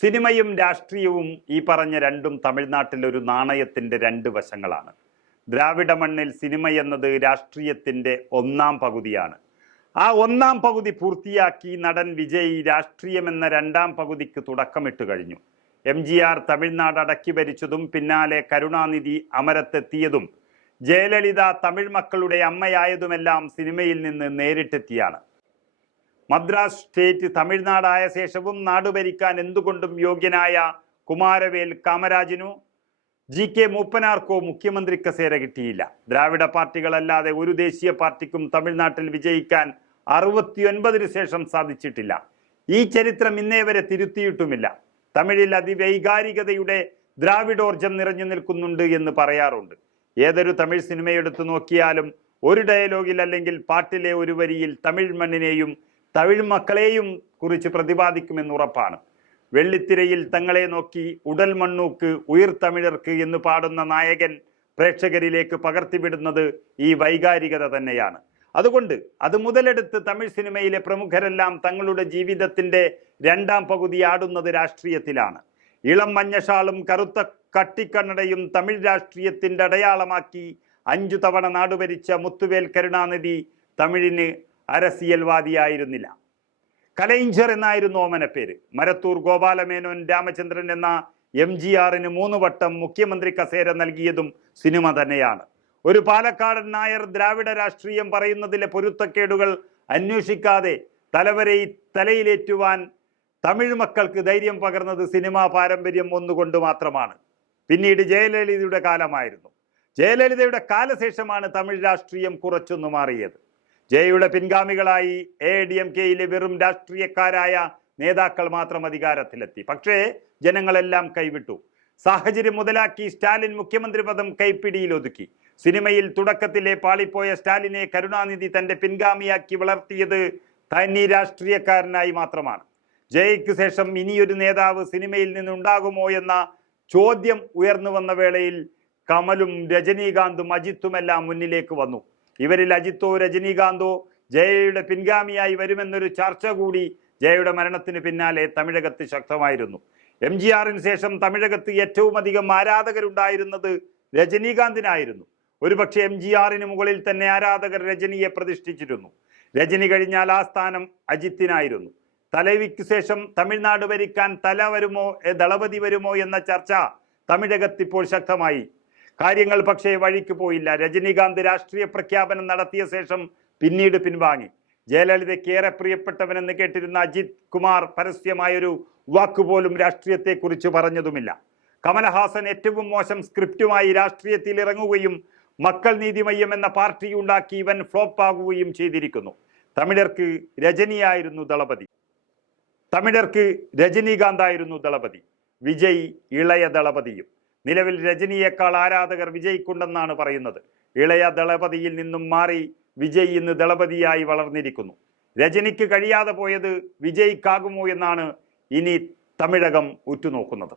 സിനിമയും രാഷ്ട്രീയവും ഈ പറഞ്ഞ രണ്ടും തമിഴ്നാട്ടിൽ ഒരു നാണയത്തിന്റെ രണ്ട് വശങ്ങളാണ്. ദ്രാവിഡ മണ്ണിൽ സിനിമ എന്നത് രാഷ്ട്രീയത്തിന്റെ ഒന്നാം പകുതിയാണ്. ആ ഒന്നാം പകുതി പൂർത്തിയാക്കി നടൻ വിജയ് രാഷ്ട്രീയം എന്ന രണ്ടാം പകുതിക്ക് തുടക്കമിട്ട് കഴിഞ്ഞു. എം ജി ആർ തമിഴ്നാട് അടക്കി ഭരിച്ചതും പിന്നാലെ കരുണാനിധി അമരത്തെത്തിയതും ജയലളിത തമിഴ് മക്കളുടെ അമ്മയായതുമെല്ലാം സിനിമയിൽ നിന്ന് നേരിട്ടെത്തിയാണ്. മദ്രാസ് സ്റ്റേറ്റ് തമിഴ്നാടായ ശേഷവും നാടുഭരിക്കാൻ എന്തുകൊണ്ടും യോഗ്യനായ കുമാരവേൽ കാമരാജിനു. ജി കെ മൂപ്പനാർക്കോ മുഖ്യമന്ത്രി കസേര കിട്ടിയില്ല. ദ്രാവിഡ പാർട്ടികളല്ലാതെ ഒരു ദേശീയ പാർട്ടിക്കും തമിഴ്നാട്ടിൽ വിജയിക്കാൻ അറുപത്തിയൊൻപതിന് ശേഷം സാധിച്ചിട്ടില്ല. ഈ ചരിത്രം ഇന്നേ വരെ തിരുത്തിയിട്ടുമില്ല. തമിഴിൽ അതിവൈകാരികതയുടെ ദ്രാവിഡോർജം നിറഞ്ഞു നിൽക്കുന്നുണ്ട് എന്ന് പറയാറുണ്ട്. ഏതൊരു തമിഴ് സിനിമയെടുത്തു നോക്കിയാലും ഒരു ഡയലോഗിൽ അല്ലെങ്കിൽ പാട്ടിലെ ഒരു വരിയിൽ തമിഴ് മണ്ണിനെയും തമിഴ് മക്കളെയും കുറിച്ച് പ്രതിപാദിക്കുമെന്ന് ഉറപ്പാണ്. വെള്ളിത്തിരയിൽ തങ്ങളെ നോക്കി ഉടൽ മണ്ണൂക്ക് ഉയിർ തമിഴർക്ക് എന്ന് പാടുന്ന നായകൻ പ്രേക്ഷകരിലേക്ക് പകർത്തിവിടുന്നത് ഈ വൈകാരികത തന്നെയാണ്. അതുകൊണ്ട് അത് മുതലെടുത്ത് തമിഴ് സിനിമയിലെ പ്രമുഖരെല്ലാം തങ്ങളുടെ ജീവിതത്തിന്റെ രണ്ടാം പകുതി ആടുന്നത് രാഷ്ട്രീയത്തിലാണ്. ഇളം മഞ്ഞഷാളും കറുത്ത കട്ടിക്കണ്ണടയും തമിഴ് രാഷ്ട്രീയത്തിന്റെ അടയാളമാക്കി അഞ്ചു തവണ നാടുഭരിച്ച മുത്തുവേൽ കരുണാനിധി തമിഴിന് അരസിയൽവാദിയായിരുന്നില്ല. കലൈഞ്ചർ എന്നായിരുന്നു ഓമന പേര്. മരത്തൂർ ഗോപാലമേനോൻ രാമചന്ദ്രൻ എന്ന എം ജി ആറിന് മൂന്ന് വട്ടം മുഖ്യമന്ത്രി കസേര നൽകിയതും സിനിമ തന്നെയാണ്. ഒരു പാലക്കാടൻ നായർ ദ്രാവിഡ രാഷ്ട്രീയം പറയുന്നതിലെ പൊരുത്തക്കേടുകൾ അന്വേഷിക്കാതെ തലവരെ തലയിലേറ്റുവാൻ തമിഴ് മക്കൾക്ക് ധൈര്യം പകർന്നത് സിനിമാ പാരമ്പര്യം ഒന്നുകൊണ്ട് മാത്രമാണ്. പിന്നീട് ജയലളിതയുടെ കാലമായിരുന്നു. ജയലളിതയുടെ കാലശേഷമാണ് തമിഴ് രാഷ്ട്രീയം കുറച്ചൊന്നു മാറിയത്. ജയയുടെ പിൻഗാമികളായി എ ഡി എം കെയിലെ വെറും രാഷ്ട്രീയക്കാരായ നേതാക്കൾ മാത്രം അധികാരത്തിലെത്തി. പക്ഷേ ജനങ്ങളെല്ലാം കൈവിട്ടു. സാഹചര്യം മുതലാക്കി സ്റ്റാലിൻ മുഖ്യമന്ത്രി പദം കൈപ്പിടിയിൽ ഒതുക്കി. സിനിമയിൽ തുടക്കത്തിലെ പാളിപ്പോയ സ്റ്റാലിനെ കരുണാനിധി തന്റെ പിൻഗാമിയാക്കി വളർത്തിയത് തനി രാഷ്ട്രീയക്കാരനായി മാത്രമാണ്. ജയയ്ക്ക് ശേഷം ഇനിയൊരു നേതാവ് സിനിമയിൽ നിന്നുണ്ടാകുമോ എന്ന ചോദ്യം ഉയർന്നു വന്ന വേളയിൽ കമലും രജനീകാന്തും അജിത്തുമെല്ലാം മുന്നിലേക്ക് വന്നു. ഇവരിൽ അജിത്തോ രജനീകാന്തോ ജയയുടെ പിൻഗാമിയായി വരുമെന്നൊരു ചർച്ച കൂടി ജയയുടെ മരണത്തിന് പിന്നാലെ തമിഴകത്ത് ശക്തമായിരുന്നു. എം ജി ആറിന് ശേഷം തമിഴകത്ത് ഏറ്റവും അധികം ആരാധകരുണ്ടായിരുന്നത് രജനീകാന്തിനായിരുന്നു. ഒരുപക്ഷെ എം ജി ആറിന് മുകളിൽ തന്നെ ആരാധകർ രജനിയെ പ്രതിഷ്ഠിച്ചിരുന്നു. രജനി കഴിഞ്ഞാൽ ആ സ്ഥാനം അജിത്തിനായിരുന്നു. തലവിക്ക് ശേഷം തമിഴ്നാട് ഭരിക്കാൻ തല വരുമോ ദളപതി വരുമോ എന്ന ചർച്ച തമിഴകത്ത് ഇപ്പോൾ ശക്തമായി. കാര്യങ്ങൾ പക്ഷേ വഴിക്ക് പോയില്ല. രജനീകാന്ത് രാഷ്ട്രീയ പ്രഖ്യാപനം നടത്തിയ ശേഷം പിന്നീട് പിൻവാങ്ങി. ജയലളിതയ്ക്ക് ഏറെ പ്രിയപ്പെട്ടവനെന്ന് കേട്ടിരുന്ന അജിത് കുമാർ പരസ്യമായൊരു വാക്കുപോലും രാഷ്ട്രീയത്തെക്കുറിച്ച് പറഞ്ഞതുമില്ല. കമലഹാസൻ ഏറ്റവും മോശം സ്ക്രിപ്റ്റുമായി രാഷ്ട്രീയത്തിൽ ഇറങ്ങുകയും മക്കൾ നീതിമയ്യം എന്ന പാർട്ടി ഉണ്ടാക്കി ഇവൻ ഫ്ലോപ്പ് ആകുകയും ചെയ്തിരിക്കുന്നു. തമിഴർക്ക് രജനിയായിരുന്നു ദളപതി. തമിഴർക്ക് രജനീകാന്തായിരുന്നു ദളപതി. വിജയ് ഇളയ ദളപതിയും. നിലവിൽ രജനിയേക്കാൾ ആരാധകർ വിജയിക്കുണ്ടെന്നാണ് പറയുന്നത്. ഇളയ ദളപതിയിൽ നിന്നും മാറി വിജയ് ഇന്ന് ദളപതിയായി വളർന്നിരിക്കുന്നു. രജനിക്ക് കഴിയാതെ പോയത് വിജയ്ക്കാകുമോ എന്നാണ് ഇനി തമിഴകം ഉറ്റുനോക്കുന്നത്.